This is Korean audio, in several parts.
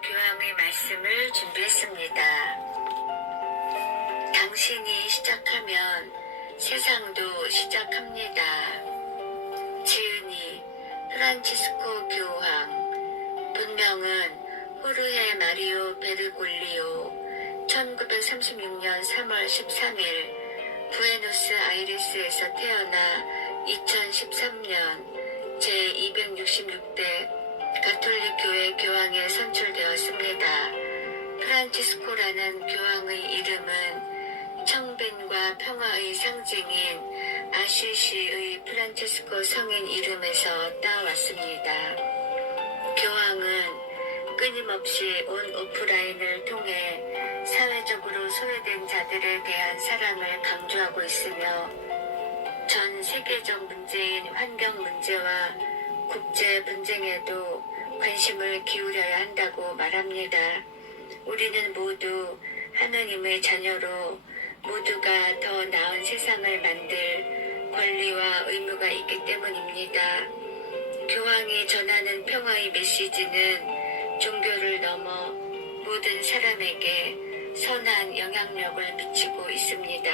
교황의 말씀을 준비했습니다. 당신이 시작하면 세상도 시작합니다. 지은이 프란치스코 교황, 본명은 호르헤 마리오 베르골리오, 1936년 3월 13일 부에노스 아이레스에서 태어나 2013년 제266대 가톨릭 교회 교황에 선출되었습니다. 프란치스코라는 교황의 이름은 청빈과 평화의 상징인 아시시의 프란치스코 성인 이름에서 따왔습니다. 교황은 끊임없이 온 오프라인을 통해 사회적으로 소외된 자들에 대한 사랑을 강조하고 있으며 전 세계적 문제인 환경 문제와 국제 분쟁에도 관심을 기울여야 한다고 말합니다. 우리는 모두 하느님의 자녀로 모두가 더 나은 세상을 만들 권리와 의무가 있기 때문입니다. 교황이 전하는 평화의 메시지는 종교를 넘어 모든 사람에게 선한 영향력을 미치고 있습니다.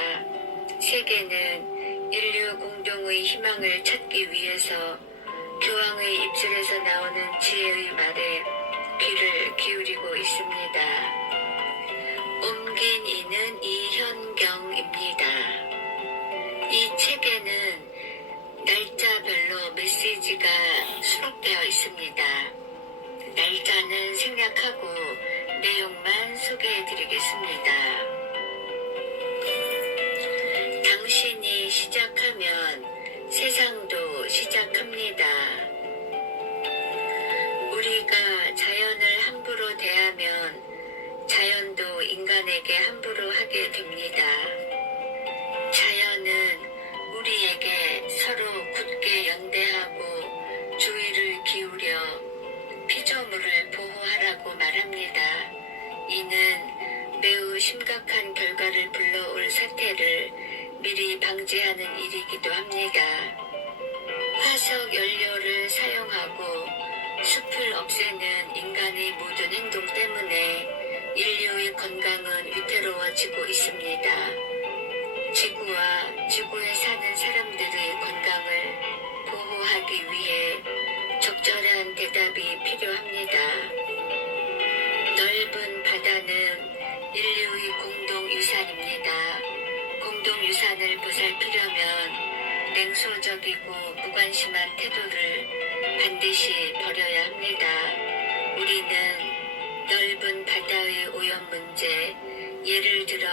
세계는 인류 공동의 희망을 찾기 위해서 교황의 입술에서 나오는 지혜의 말에 귀를 기울이고 있습니다. 옮긴 이는 이현경입니다. 이 책에는 날짜별로 메시지가 수록되어 있습니다. 날짜는 생략하고 내용만 소개해드리겠습니다. 당신이 시작하면 세상도 시작합니다. 우리가 자연을 함부로 대하면 자연도 인간에게 함부로 하게 됩니다. 자연은 우리에게 서로 굳게 연대하고 주의를 기울여 피조물을 보호하라고 말합니다. 이는 매우 심각한 결과를 불러올 사태를 미리 방지하는 일이기도 합니다. 화석 연료를 사용하고 숲을 없애는 인간의 모든 행동 때문에 인류의 건강은 위태로워지고 있습니다. 지구와 지구에 사는 사람들의 건강을 보호하기 위해 적절한 대답이 필요합니다. 넓은 바다는 인류의 공동유산입니다. 공동유산을 보살피려면 냉소적이고 무관심한 태도를 반드시 버려야 합니다. 우리는 넓은 바다의 오염 문제, 예를 들어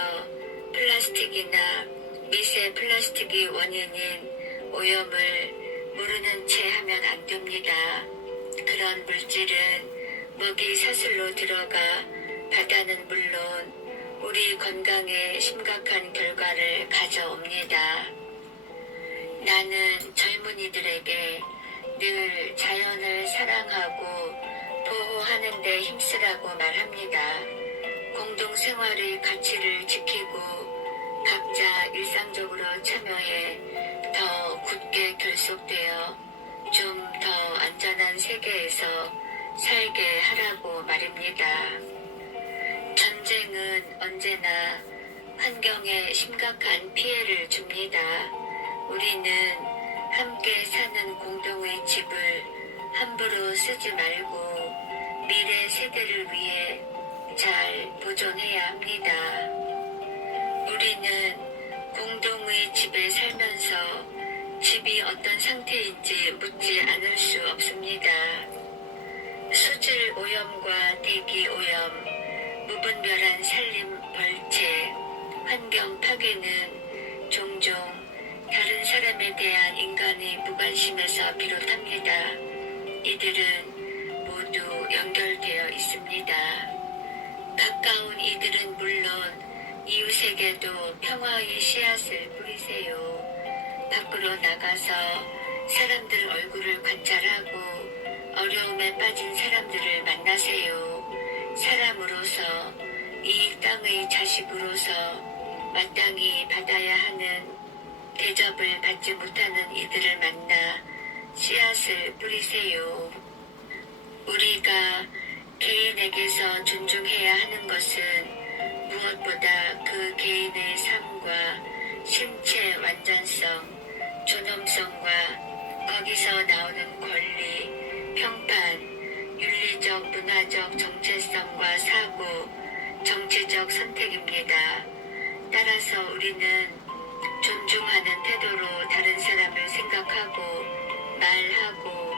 플라스틱이나 미세 플라스틱이 원인인 오염을 모르는 채 하면 안 됩니다. 그런 물질은 먹이 사슬로 들어가 바다는 물론 우리 건강에 심각한 결과를 가져옵니다. 나는 젊은이들에게 늘 자연을 사랑하고 보호하는 데 힘쓰라고 말합니다. 공동생활의 가치를 지키고 각자 일상적으로 참여해 더 굳게 결속되어 좀 더 안전한 세계에서 살게 하라고 말입니다. 전쟁은 언제나 환경에 심각한 피해를 줍니다. 우리는 함께 사는 공동의 집을 함부로 쓰지 말고 미래 세대를 위해 잘 보존해야 합니다. 우리는 공동의 집에 살면서 집이 어떤 상태인지 묻지 않을 수 없습니다. 수질 오염과 대기 오염, 무분별한 산림 벌채, 환경 파괴는 종종 다른 사람에 대한 인간의 무관심에서 비롯합니다. 이들은 모두 연결되어 있습니다. 가까운 이들은 물론 이웃에게도 평화의 씨앗을 뿌리세요. 밖으로 나가서 사람들 얼굴을 관찰하고 어려움에 빠진 사람들을 만나세요. 사람으로서 이 땅의 자식으로서 마땅히 받아야 하는 대접을 받지 못하는 이들을 만나 씨앗을 뿌리세요. 우리가 개인에게서 존중해야 하는 것은 무엇보다 그 개인의 삶과 신체 완전성, 존엄성과 거기서 나오는 권리, 평판, 윤리적, 문화적 정체성과 사고, 정치적 선택입니다. 따라서 우리는 존중하는 태도로 다른 사람을 생각하고 말하고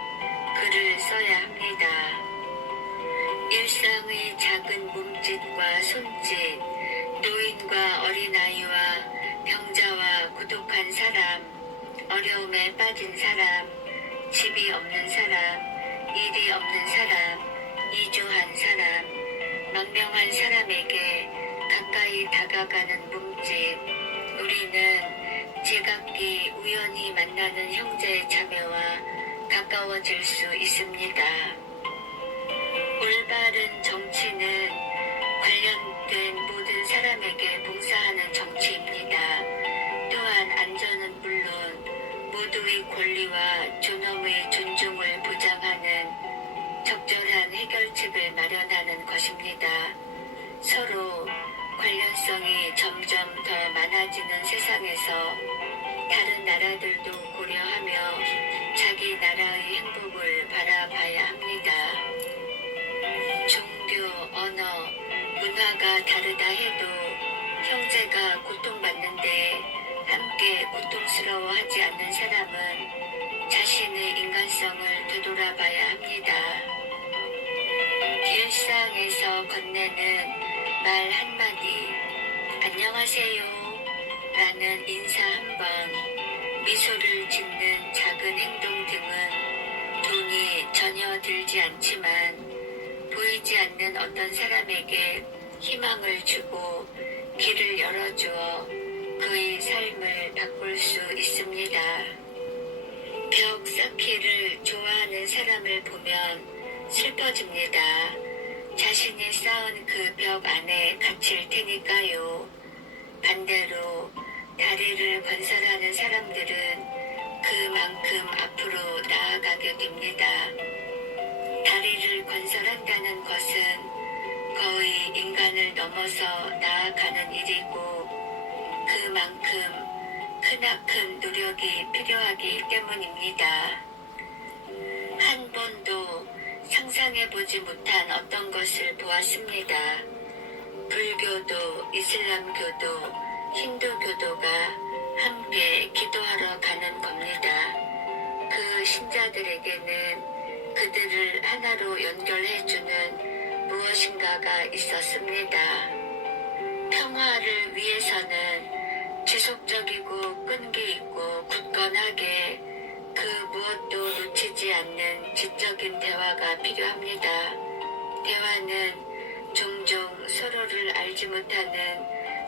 글을 써야 합니다. 일상의 작은 몸짓과 손짓, 노인과 어린아이와 병자와 고독한 사람, 어려움에 빠진 사람, 집이 없는 사람, 일이 없는 사람, 이주한 사람, 망명한 사람에게 가까이 다가가는 몸짓, 우리는 제각기 우연히 만나는 형제의 자매와 가까워질 수 있습니다. 올바른 정치는 관련된 모든 사람에게 봉사하는 정치입니다. 또한 안전은 물론 모두의 권리와 존엄의 존중을 보장하는 적절한 해결책을 마련하는 것입니다. 서로 관련성이 점점 더 많아지는 세상에서 다른 나라들도 고려하며 자기 나라의 행복을 바라봐야 합니다. 종교, 언어, 문화가 다르다 해도 형제가 고통받는데 함께 고통스러워하지 않는 사람은 자신의 인간성을 되돌아봐야 합니다. 일상에서 건네는 말 한마디, 안녕하세요 라는 인사 한번, 미소를 짓는 작은 행동 등은 돈이 전혀 들지 않지만 보이지 않는 어떤 사람에게 희망을 주고 길을 열어주어 그의 삶을 바꿀 수 있습니다. 벽 쌓기를 좋아하는 사람을 보면 슬퍼집니다. 자신이 쌓은 그 벽 안에 갇힐 테니까요. 반대로 다리를 건설하는 사람들은 그만큼 앞으로 나아가게 됩니다. 다리를 건설한다는 것은 거의 인간을 넘어서 나아가는 일이고 그만큼 크나큰 노력이 필요하기 때문입니다. 한 번도 상상해보지 못한 어떤 것을 보았습니다. 불교도, 이슬람교도, 힌두교도가 함께 기도하러 가는 겁니다. 그 신자들에게는 그들을 하나로 연결해주는 무엇인가가 있었습니다. 평화를 위해서는 지속적이고 끈기 있고 굳건하게 그 무엇도 놓치지 않는 지적인 대화가 필요합니다. 대화는 종종 서로를 알지 못하는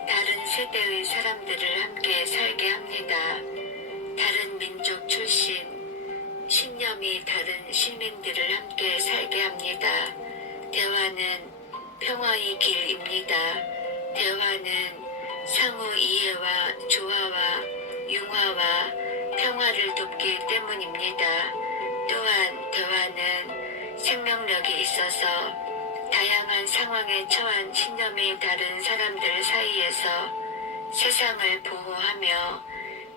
다른 세대의 사람들을 함께 살게 합니다. 다른 민족 출신, 신념이 다른 시민들을 함께 살게 합니다. 대화는 평화의 길입니다. 대화는 상호 이해와 조화와 융화와 평화를 돕기 때문입니다. 또한 대화는 생명력이 있어서 다양한 상황에 처한 신념이 다른 사람들 사이에서 세상을 보호하며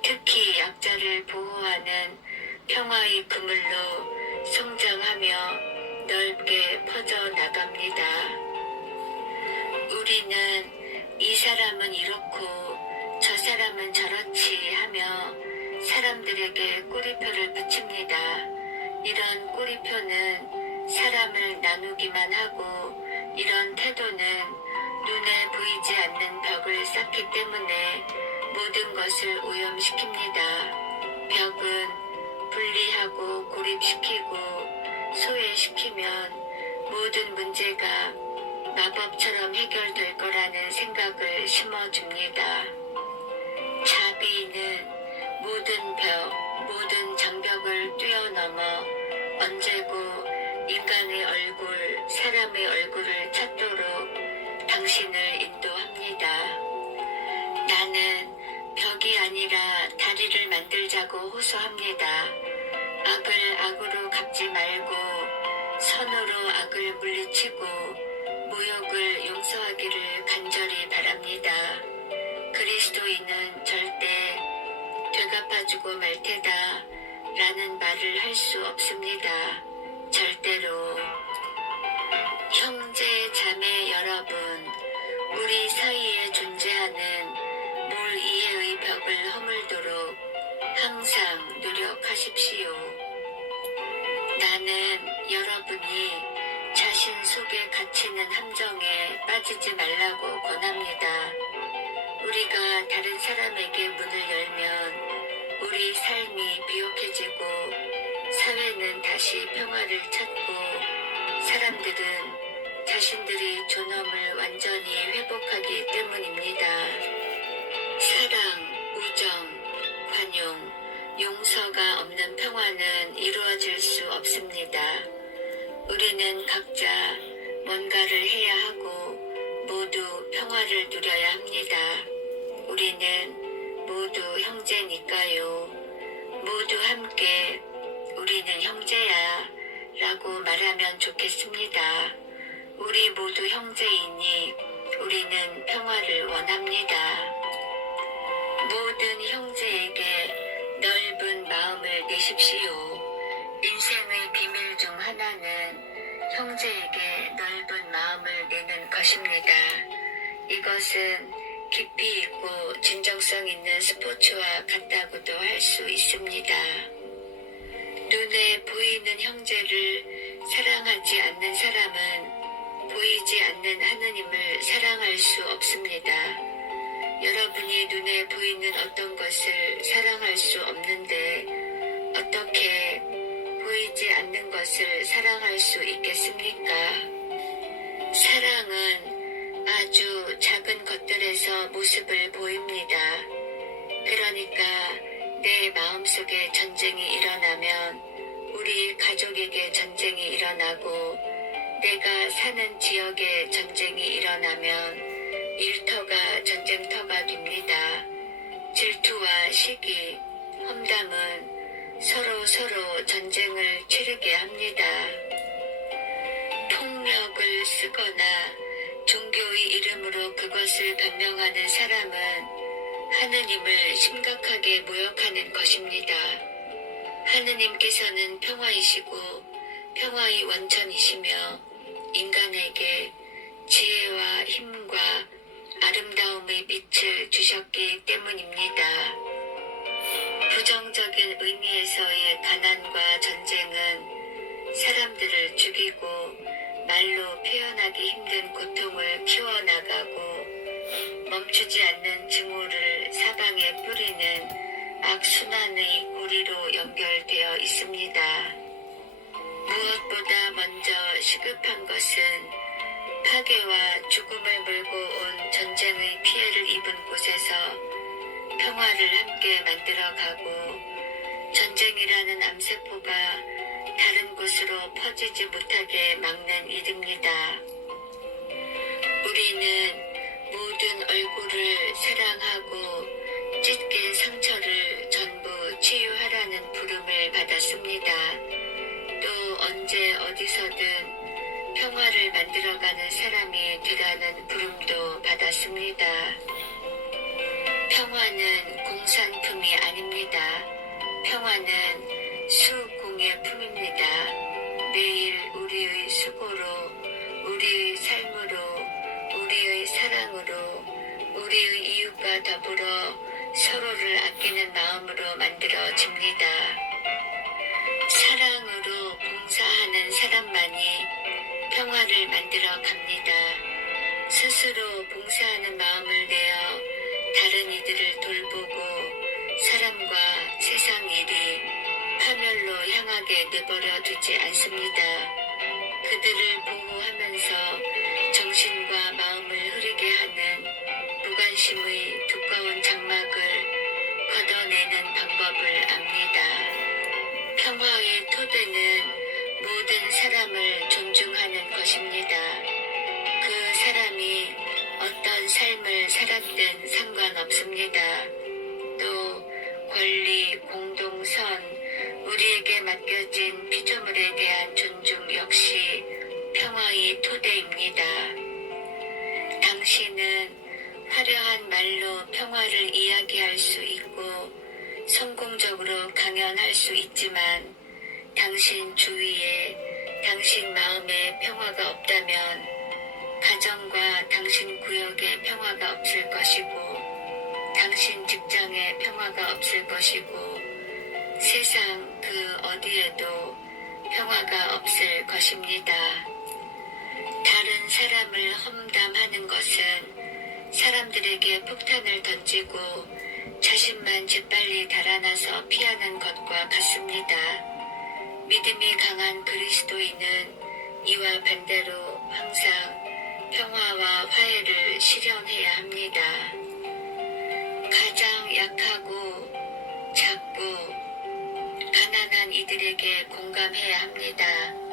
특히 약자를 보호하는 평화의 그물로 성장하며 넓게 퍼져나갑니다. 우리는 이 사람은 이렇고 저 사람은 저렇지 하며 사람들에게 꼬리표를 붙입니다. 이런 꼬리표는 사람을 나누기만 하고 이런 태도는 눈에 보이지 않는 벽을 쌓기 때문에 모든 것을 오염시킵니다. 벽은 분리하고 고립시키고 소외시키면 모든 문제가 마법처럼 해결될 거라는 생각을 심어줍니다. 자비는 모든 벽, 모든 장벽을 뛰어넘어 언제고 인간의 얼굴, 사람의 얼굴을 찾도록 당신을 인도합니다. 나는 벽이 아니라 다리를 만들자고 호소합니다. 악을 악으로 갚지 말고 선으로 악을 물리치고 모욕을 용서하기를 간절히 바랍니다. 그리스도인은 절대 되갚아주고 말 테다 라는 말을 할 수 없습니다. 절대로. 형제 자매 여러분, 우리 사이에 존재하는 몰 이해의 벽을 허물도록 항상 노력하십시오. 나는 여러분이 자신 속에 갇히는 함정에 빠지지 말라고 권합니다. 우리가 다른 사람에게 문을 열면 우리 삶이 비옥해지고 사회는 다시 평화를 찾고 사람들은 자신들의 존엄을 완전히 회복하기 때문입니다. 사랑, 우정, 관용, 용서가 없는 평화는 이루어질 수 없습니다. 우리는 각자 뭔가를 해야 하고 모두 평화를 누려야 합니다. 우리는 모두 형제니까요. 모두 함께 우리는 형제야 라고 말하면 좋겠습니다. 우리 모두 형제이니 우리는 평화를 원합니다. 모든 형제에게 넓은 마음을 내십시오. 인생의 비밀 중 하나는 형제에게 넓은 마음을 내는 것입니다. 이것은 깊이 있고 진정성 있는 스포츠와 같다고도 할 수 있습니다. 눈에 보이는 형제를 사랑하지 않는 사람은 보이지 않는 하느님을 사랑할 수 없습니다. 여러분이 눈에 보이는 어떤 것을 사랑할 수 없는데 어떻게 보이지 않는 것을 사랑할 수 있겠습니까? 사랑은 아주 작은 것들에서 모습을 보입니다. 그러니까 내 마음속에 전쟁이 일어나면 우리 가족에게 전쟁이 일어나고 내가 사는 지역에 전쟁이 일어나면 일터가 전쟁터가 됩니다. 질투와 시기, 험담은 서로 전쟁을 치르게 합니다. 폭력을 쓰거나 종교의 이름으로 그것을 변명하는 사람은 하느님을 심각하게 모욕하는 것입니다. 하느님께서는 평화이시고 평화의 원천이시며 인간에게 지혜와 힘과 아름다움의 빛을 주셨기 때문입니다. 부정적인 의미에서의 가난과 전쟁은 사람들을 죽이고 말로 표현하기 힘든 고통을 키워나가고 멈추지 않는 증오를 사방에 뿌리는 악순환의 고리로 연결되어 있습니다. 무엇보다 먼저 시급한 것은 파괴와 죽음을 몰고 온 전쟁의 피해를 입은 곳에서 평화를 함께 만들어가고 전쟁이라는 암세포가 다른 곳으로 퍼지지 못하게 막는 일입니다. 우리는 모든 얼굴을 사랑하고 찢긴 상처를 전부 치유하라는 부름을 받았습니다. 또 언제 어디서든 평화를 만들어가는 사람이 되라는 부름도 받았습니다. 평화는 공산품이 아닙니다. 평화는 수공예 품입니다. 매일 우리의 수고로, 우리의 삶으로, 우리의 사랑으로, 우리의 이웃과 더불어 서로를 아끼는 마음으로 만들어집니다. 사랑으로 봉사하는 사람만이 평화를 만들어 갑니다. 스스로 봉사하는 마음을 내어 다른 이들을 돌보고 사람과 세상 일이 파멸로 향하게 내버려 두지 않습니다. 그들을 보호하면서 정신과 마음을 흐리게 하는 무관심의 두꺼운 장막을 걷어내는 방법을 압니다. 평화의 토대는 모든 사람을 존중하는 것입니다. 그 사람이 어떤 삶을 살았든 상관없습니다. 또 권리, 공동선, 우리에게 맡겨진 피조물에 대한 존중 역시 삶이 토대입니다. 당신은 화려한 말로 평화를 이야기할 수 있고 성공적으로 강연할 수 있지만 당신 주위에 당신 마음에 평화가 없다면 가정과 당신 구역에 평화가 없을 것이고 당신 직장에 평화가 없을 것이고 세상 그 어디에도 평화가 없을 것입니다. 다른 사람을 험담하는 것은 사람들에게 폭탄을 던지고 자신만 재빨리 달아나서 피하는 것과 같습니다. 믿음이 강한 그리스도인은 이와 반대로 항상 평화와 화해를 실현해야 합니다. 가장 약하고 작고 가난한 이들에게 공감해야 합니다.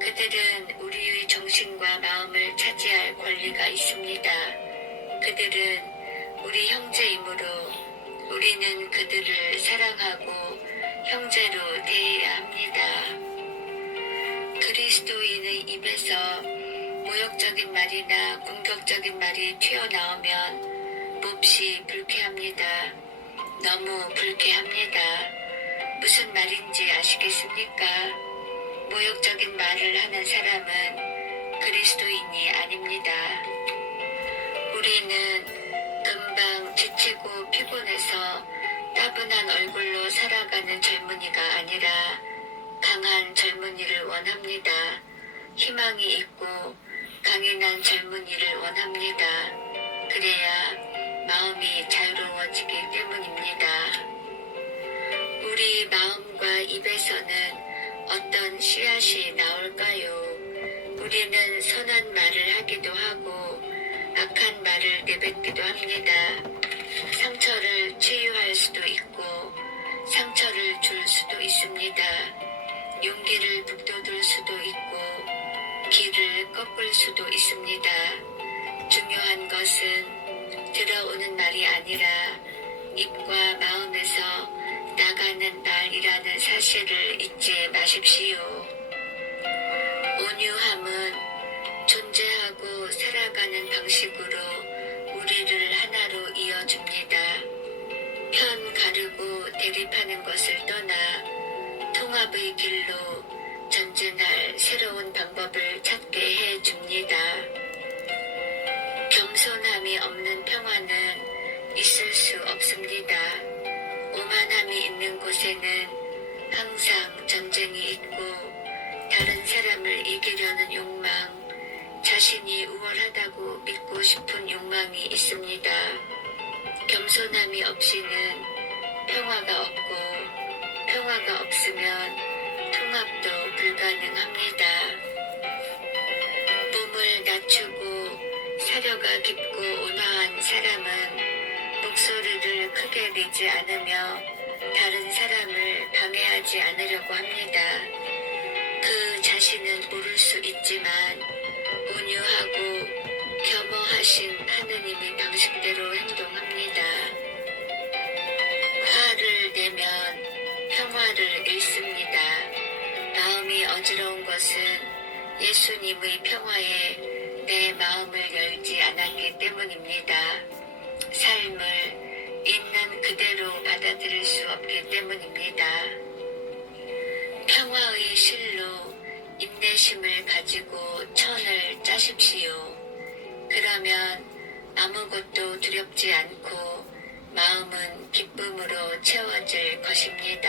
그들은 우리의 정신과 마음을 차지할 권리가 있습니다. 그들은 우리 형제이므로 우리는 그들을 사랑하고 형제로 대해야 합니다. 그리스도인의 입에서 모욕적인 말이나 공격적인 말이 튀어나오면 몹시 불쾌합니다. 너무 불쾌합니다. 무슨 말인지 아시겠습니까? 모욕적인 말을 하는 사람은 그리스도인이 아닙니다. 우리는 금방 지치고 피곤해서 따분한 얼굴로 살아가는 젊은이가 아니라 강한 젊은이를 원합니다. 희망이 있고 강인한 젊은이를 원합니다. 그래야 마음이 자유로워지기 때문입니다. 우리 마음과 입에서는 어떤 씨앗이 나올까요? 우리는 선한 말을 하기도 하고 악한 말을 내뱉기도 합니다. 상처를 치유할 수도 있고 상처를 줄 수도 있습니다. 용기를 북돋을 수도 있고 길을 꺾을 수도 있습니다. 중요한 것은 들어오는 말이 아니라 입과 마음에서 나가는 말이라는 사실을 잊지 마십시오. 온유함은 존재하고 살아가는 방식으로 우리를 하나로 이어줍니다. 편 가르고 대립하는 것을 떠나 통합의 길로 전진할 새로운 방법을 찾게 해줍니다. 겸손함이 없는 평화는 있을 수 없습니다. 오만함이 있는 곳에는 항상 전쟁이 있고 다른 사람을 이기려는 욕망, 자신이 우월하다고 믿고 싶은 욕망이 있습니다. 겸손함이 없이는 평화가 없고 평화가 없으면 통합도 불가능합니다. 몸을 낮추고 사려가 깊고 온화한 사람은 목소리를 크게 내지 않으며 다른 사람을 방해하지 않으려고 합니다. 그 자신은 모를 수 있지만 온유하고 겸허하신 하느님의 방식대로 행동합니다. 화를 내면 평화를 잃습니다. 마음이 어지러운 것은 예수님의 평화에 내 마음을 열지 않았기 때문입니다. 삶을 있는 그대로 받아들일 수 없기 때문입니다. 평화의 실로 인내심을 가지고 천을 짜십시오. 그러면 아무것도 두렵지 않고 마음은 기쁨으로 채워질 것입니다.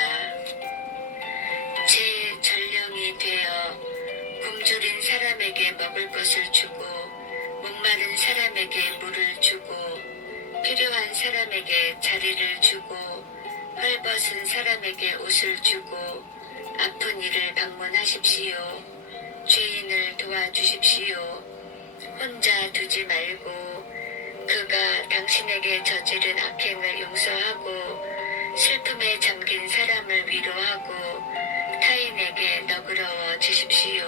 제 전령이 되어 굶주린 사람에게 먹을 것을 주고 목마른 사람에게 물을 주고 필요한 사람에게 자리를 주고 헐벗은 사람에게 옷을 주고 아픈 이를 방문하십시오. 죄인을 도와주십시오. 혼자 두지 말고 그가 당신에게 저지른 악행을 용서하고 슬픔에 잠긴 사람을 위로하고 타인에게 너그러워 주십시오.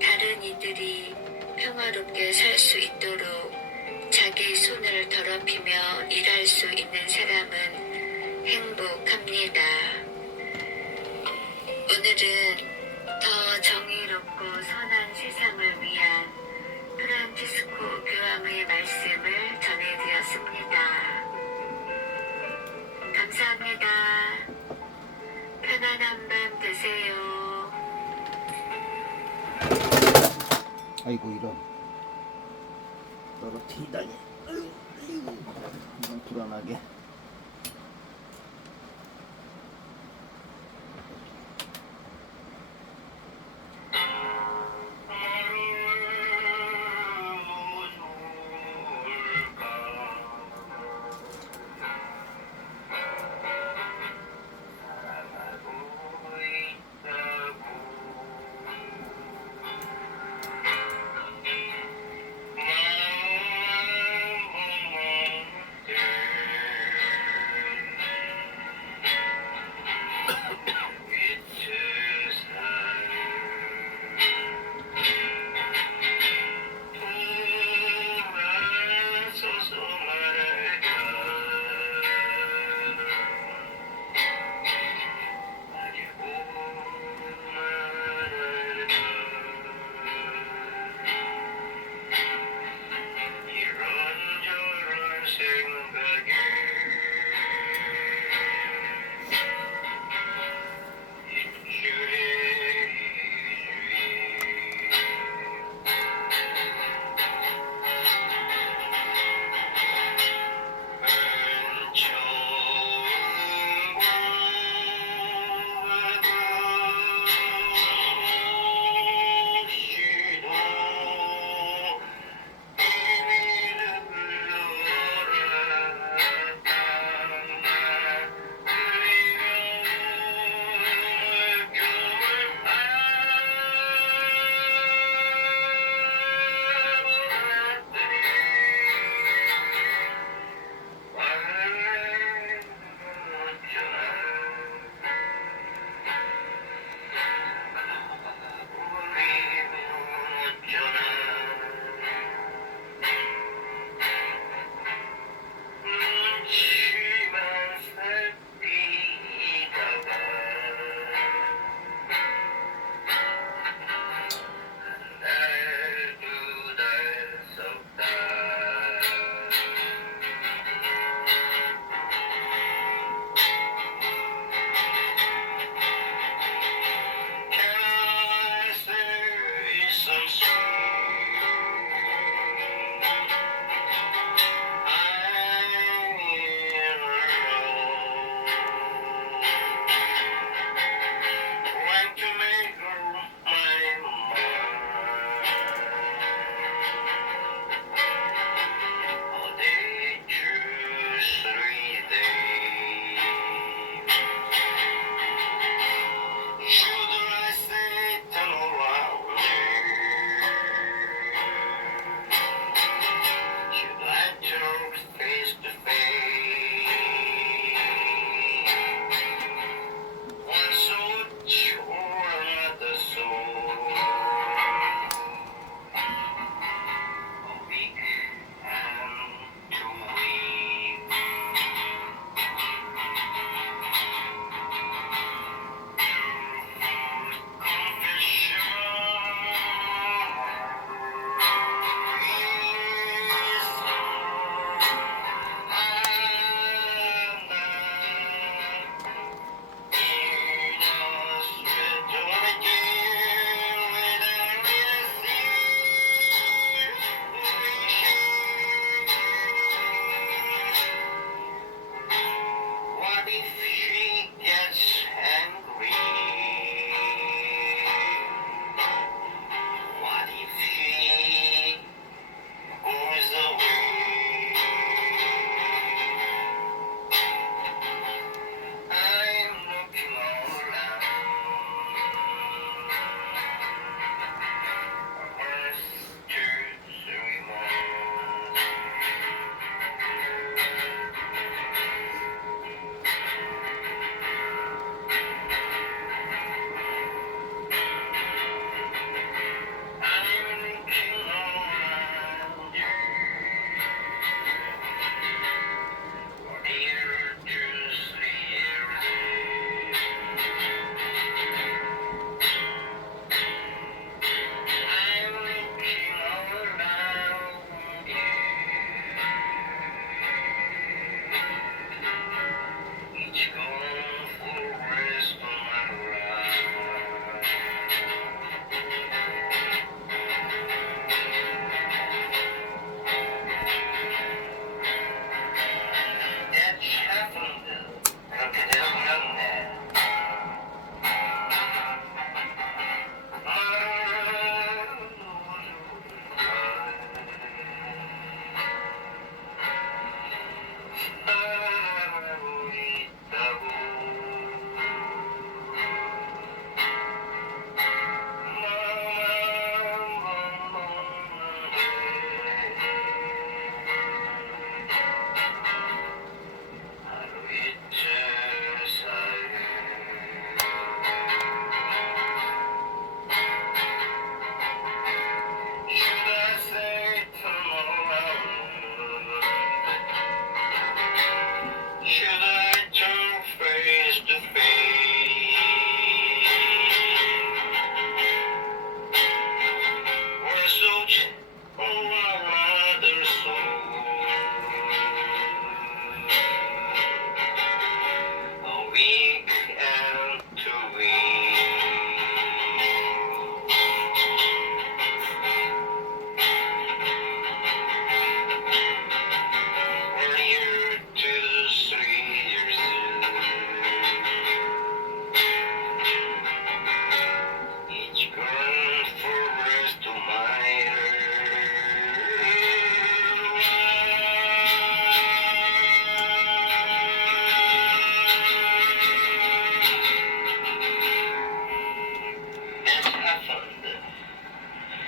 다른 이들이 평화롭게 살 수 있도록 자기 손을 더럽히며 일할 수 있는 사람은 행복합니다. 오늘은 더 정의롭고 선한 세상 아이고 이런 떨어뜨리다니. 아이고, 아이고. 이건 불안하게.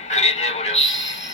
그리 돼버렸어.